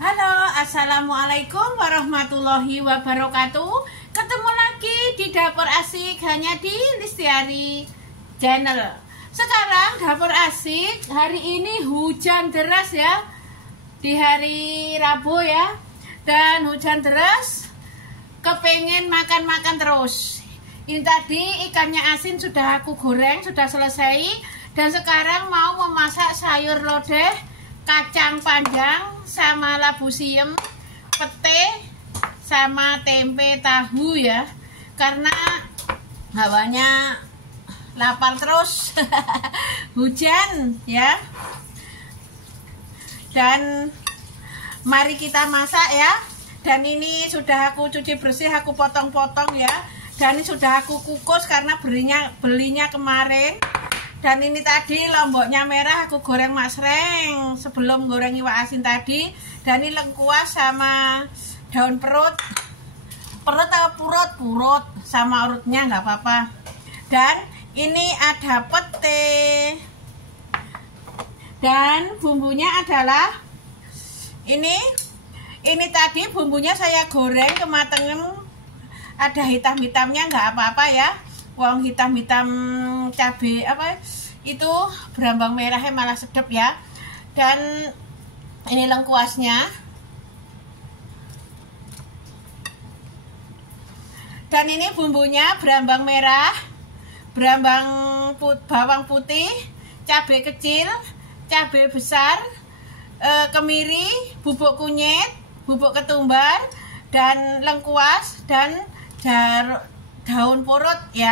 Halo, assalamualaikum warahmatullahi wabarakatuh. Ketemu lagi di Dapur Asik hanya di Listiari Channel. Sekarang Dapur Asik hari ini hujan deras ya, di hari Rabu ya. Dan hujan deras, kepengen makan-makan terus. Ini tadi ikannya asin sudah aku goreng, sudah selesai. Dan sekarang mau memasak sayur lodeh, kacang panjang sama labu siam, pete sama tempe tahu ya, karena hawanya lapar terus hujan ya. Dan mari kita masak ya. Dan ini sudah aku cuci bersih, aku potong-potong ya. Dan ini sudah aku kukus karena belinya kemarin. Dan ini tadi lomboknya merah aku goreng masreng sebelum goreng iwak asin tadi. Dan ini lengkuas sama daun perut atau purut sama urutnya nggak apa-apa. Dan ini ada pete. Dan bumbunya adalah ini tadi bumbunya saya goreng kematangan, ada hitam-hitamnya nggak apa-apa ya. Wong hitam-hitam cabai apa itu berambang merahnya malah sedap ya. Dan ini lengkuasnya. Dan ini bumbunya berambang merah, bawang putih, cabai kecil, cabai besar, kemiri, bubuk kunyit, bubuk ketumbar, dan lengkuas dan daun purut ya.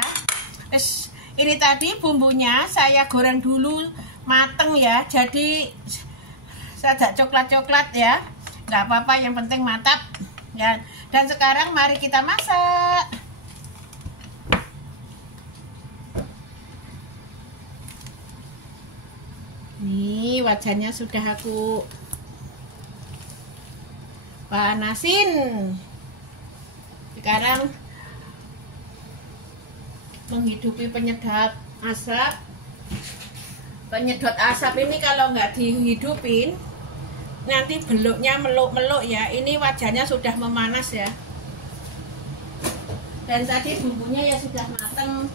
Ini tadi bumbunya saya goreng dulu mateng ya, jadi agak coklat-coklat ya, nggak apa-apa, yang penting mantap ya. Dan sekarang mari kita masak. Nih wajannya sudah aku panasin. Sekarang menghidupi penyedot asap. Penyedot asap ini kalau nggak dihidupin nanti beluknya meluk-meluk ya. Ini wajannya sudah memanas ya. Dan tadi bumbunya ya sudah mateng.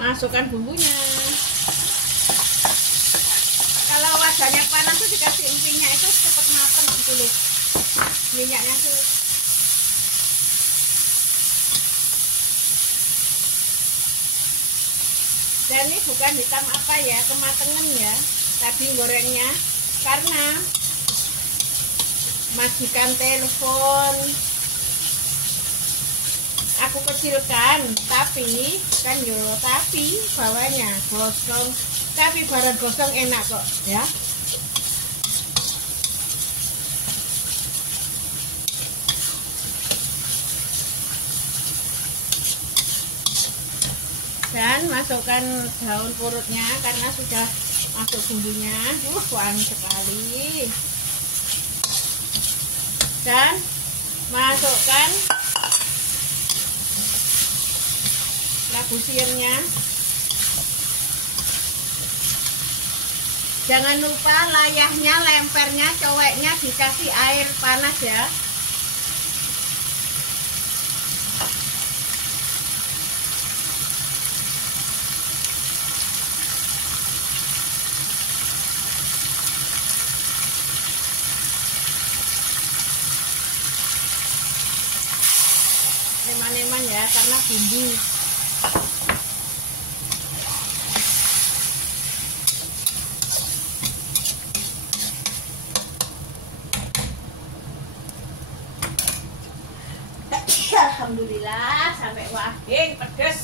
Masukkan bumbunya. Kalau wajannya panas tuh dikasih empingnya itu cepat matang gitu loh. Minyaknya tuh. Dan ini bukan hitam apa ya, kematangan ya tadi gorengnya, karena majikan telepon aku kecilkan, tapi kan yo tapi bawahnya gosong. Tapi barang gosong enak kok ya. Dan masukkan daun purutnya karena sudah masuk bumbunya. Wangi sekali. Dan masukkan labu siamnya. Jangan lupa layahnya, lempernya, coweknya dikasih air panas ya. Eman-eman ya, karena bumbu. Alhamdulillah sampai wahing pedes.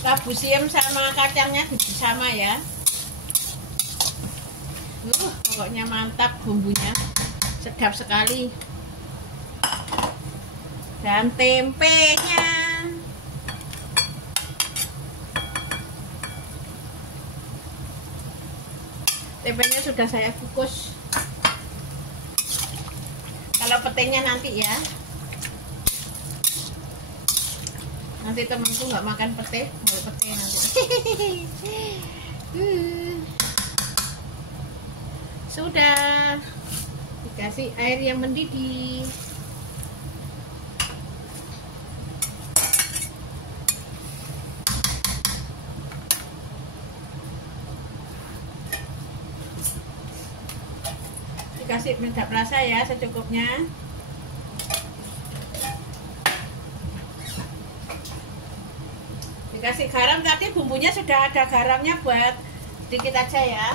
Labu siam sama kacangnya sama ya. Pokoknya mantap bumbunya. sedap sekali. Dan tempenya, sudah saya kukus. Kalau petenya nanti ya, nanti temanku nggak makan pete, mau pete nanti. Sudah dikasih air yang mendidih. Dikasih minyak rasa ya secukupnya. Dikasih garam, tadi bumbunya sudah ada garamnya, buat sedikit aja ya,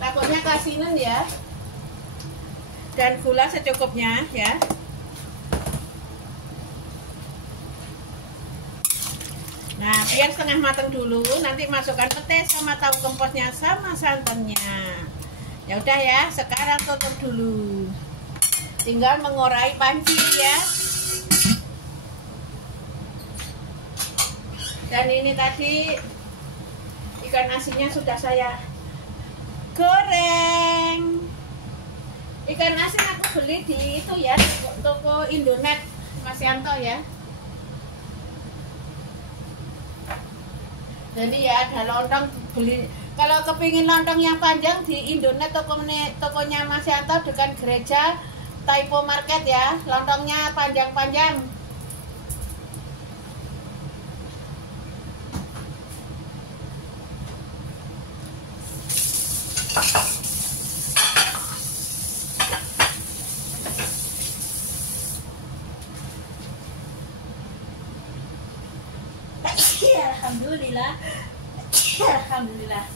takutnya kasinan ya. Dan gula secukupnya ya. Nah, biar setengah matang dulu, nanti masukkan pete sama tahu kemposnya sama santannya. Ya udah ya, sekarang tutup dulu. Tinggal mengurai panci ya. Dan ini tadi ikan asinnya sudah saya goreng. Ikan asin aku beli di itu ya, toko Indonet Mas Yanto ya. Jadi ya ada lontong, beli. Kalau kepingin lontong yang panjang di Indonet, tokonya Mas Yanto dekat gereja Taipo Market ya, lontongnya panjang-panjang. Alhamdulillah. Alhamdulillah.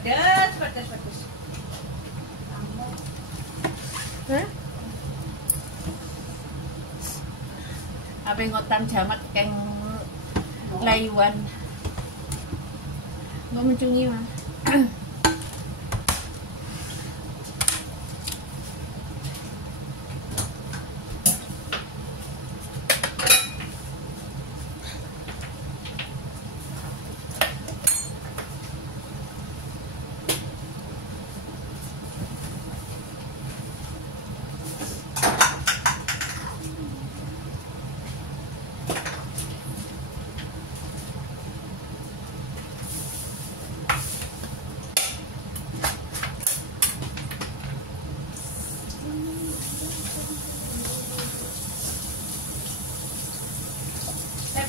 Pedas. Hah? Apa ngotan jamat keng layuan. Mbak mencungi mah.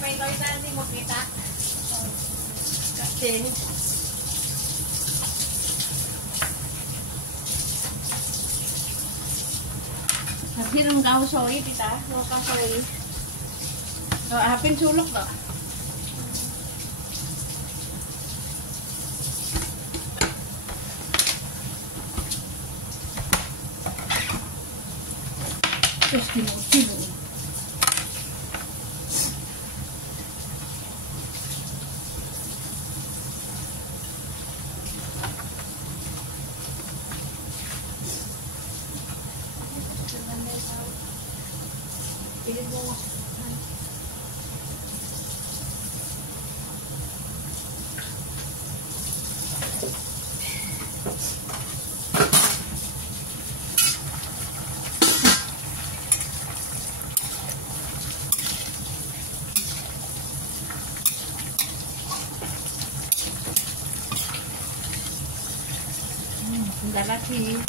Ito isa hindi mo kita. micin. Tapi rem kau soi kita, mau kau soi. Kalau hapin suluk loh. Terus dulu. Pilih bunga. Bentar lagi.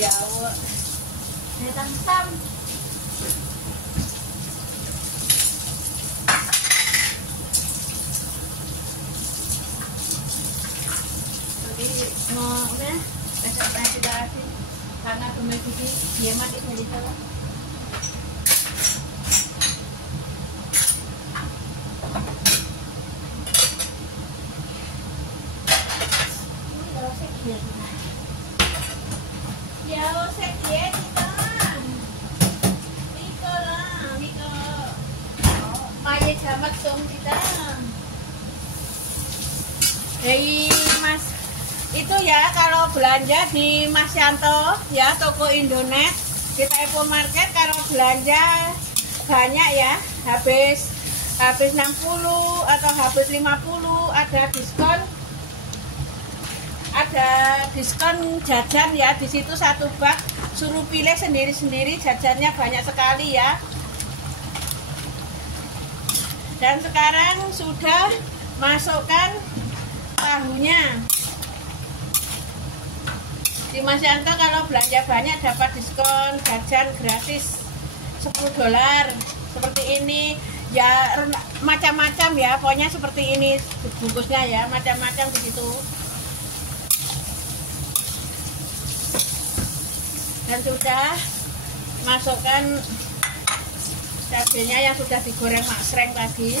Jawa. Tam. Jadi mau udah presentasi karena kemesti dia mati jadi salah. Jamat dong kita. Hey Mas, itu ya kalau belanja di Mas Yanto ya, toko Indonet di Taipo Market, kalau belanja banyak ya, habis 60 atau habis 50 ada diskon. Ada diskon jajan ya, di situ satu bak, suruh pilih sendiri-sendiri, jajannya banyak sekali ya. Dan sekarang sudah masukkan tahunya. Di Mas Yanto kalau belanja banyak dapat diskon jajan gratis $10. Seperti ini ya, macam-macam ya, pokoknya seperti ini bungkusnya ya, macam-macam di situ. Dan sudah masukkan cabenya yang sudah digoreng maksreng tadi.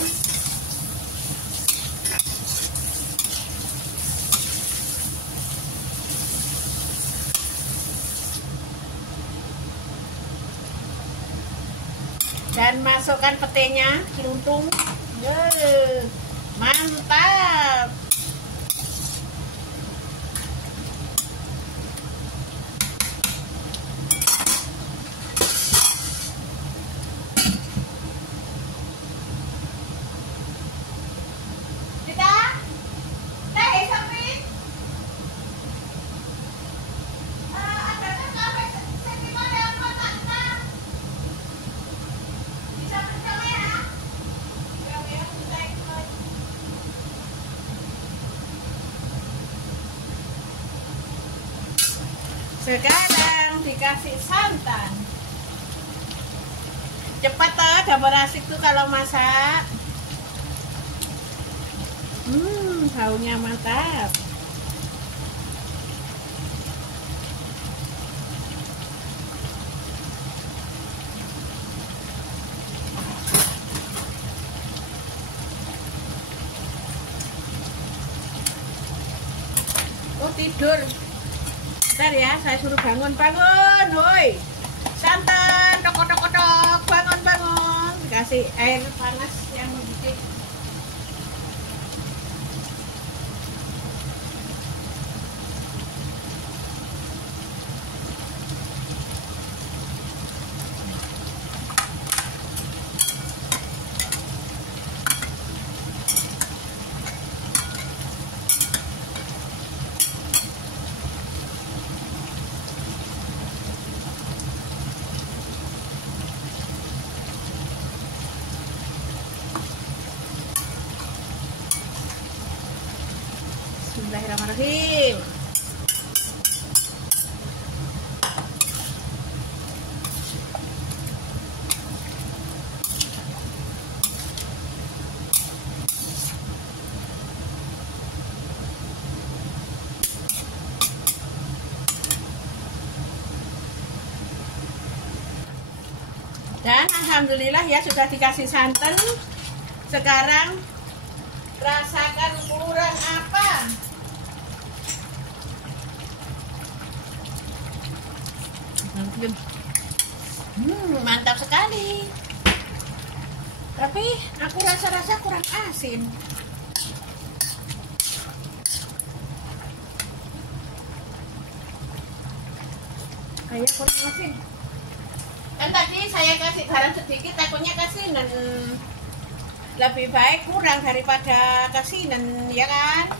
Dan masukkan petenya, kiluntung. Mantap. Sekarang dikasih santan. Cepat toh dapur asik tuh kalau masak. Baunya mantap. Oh tidur. Bentar ya, saya suruh bangun, woi. Santan, tok, bangun. Dikasih air panas yang mendidih. Bismillahirrahmanirrahim. Dan alhamdulillah ya sudah dikasih santan. Sekarang rasakan kurang apa. Mantap sekali. Tapi aku rasa kurang asin. Kayak kurang asin. Kan tadi saya kasih garam sedikit, takutnya kasinan. Lebih baik kurang daripada kasinan, ya kan?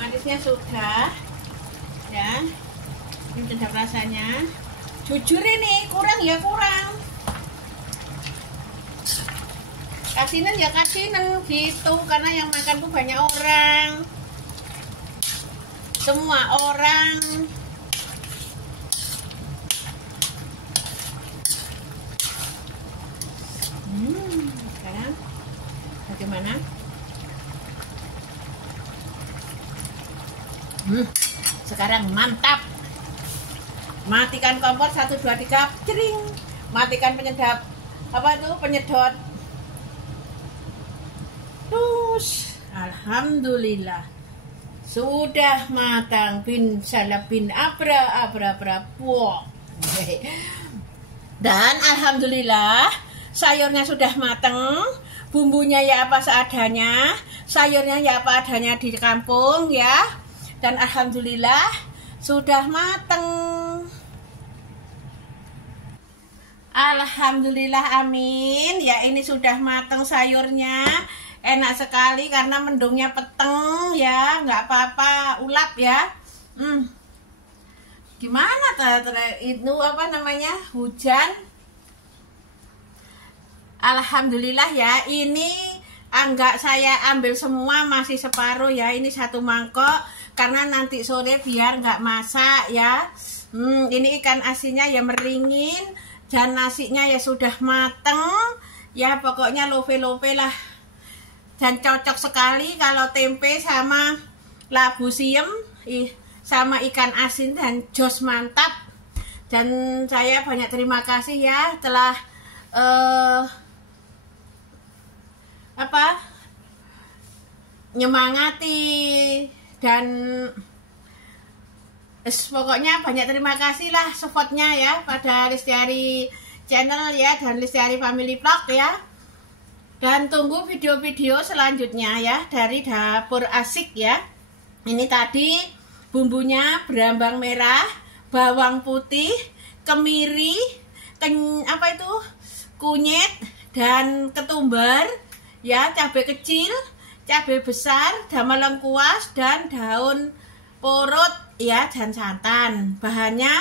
Manisnya sudah, ya. Ini sedap rasanya. Jujur ini kurang ya kurang. Kasinan ya kasinan gitu, karena yang makan tuh banyak orang. Semua orang. Sekarang bagaimana? Sekarang mantap. Matikan kompor 1 2 3 cering. Matikan penyedap penyedot. Terus alhamdulillah sudah matang bin salabin abra. Dan alhamdulillah sayurnya sudah matang, bumbunya ya apa seadanya, sayurnya ya apa adanya di kampung ya. Dan alhamdulillah sudah matang. Alhamdulillah, amin. Ya ini sudah matang sayurnya. Enak sekali karena mendungnya peteng ya, nggak apa-apa ulap ya. Gimana itu hujan. Alhamdulillah ya, ini enggak saya ambil semua, masih separuh ya. Ini 1 mangkok karena nanti sore biar nggak masak ya. Ini ikan asinnya ya meringin dan nasinya ya sudah mateng ya, pokoknya love lah. Dan cocok sekali kalau tempe sama labu siam sama ikan asin dan jos mantap. Dan saya banyak terima kasih ya telah nyemangati dan pokoknya banyak terima kasih lah supportnya ya pada Lestiari channel ya dan Lestiari Family Vlog ya. Dan tunggu video-video selanjutnya ya dari Dapur Asik ya. Ini tadi bumbunya berambang merah, bawang putih, kemiri, kunyit dan ketumbar ya, cabai kecil, cabai besar, daun lengkuas dan daun porot ya, dan santan. Bahannya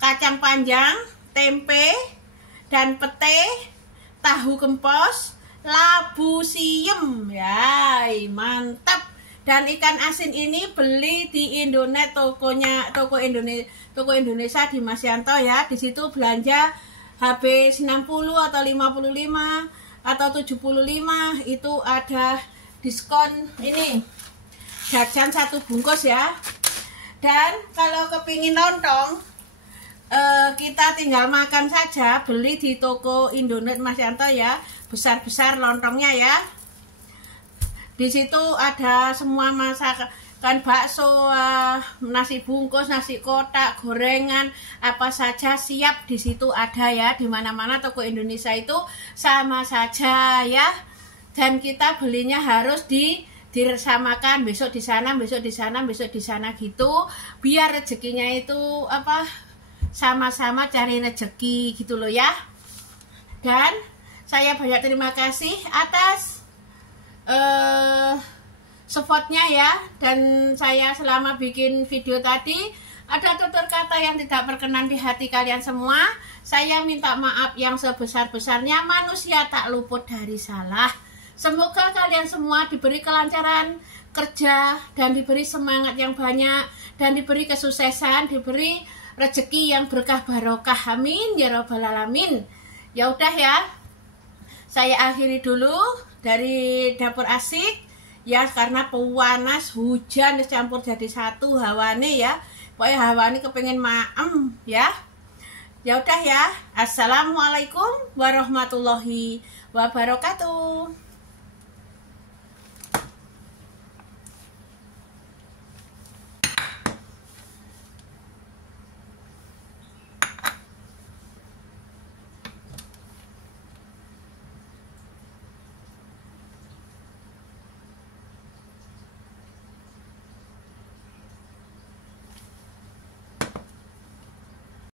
kacang panjang, tempe dan pete, tahu gempos, labu siam ya, mantap. Dan ikan asin ini beli di Indonet, toko Indonesia di Mas Yanto ya. Di situ belanja habis 60 atau 55 atau 75 itu ada diskon ini. Jajan 1 bungkus ya. Dan kalau kepingin lontong, kita tinggal makan saja, beli di toko Indonet Mas Yanto ya. Besar-besar lontongnya ya. Di situ ada semua masakan, bakso, nasi bungkus, nasi kotak, gorengan, apa saja siap di situ ada ya. Di mana-mana toko Indonesia itu sama saja ya. Dan kita belinya harus diresamakan, besok di sana, besok di sana, besok di sana gitu. Biar rezekinya itu sama-sama cari rezeki gitu loh ya. Dan saya banyak terima kasih atas supportnya ya. Dan saya selama bikin video tadi ada tutur kata yang tidak berkenan di hati kalian semua, saya minta maaf yang sebesar-besarnya. Manusia tak luput dari salah. Semoga kalian semua diberi kelancaran kerja dan diberi semangat yang banyak dan diberi kesuksesan, diberi rezeki yang berkah barokah, amin ya robbal alamin. Ya udah ya, saya akhiri dulu dari dapur asik ya, karena panas, hujan campur jadi satu hawane ya. Pokoknya hawane kepengen maem ya. Ya udah ya. Assalamualaikum warahmatullahi wabarakatuh.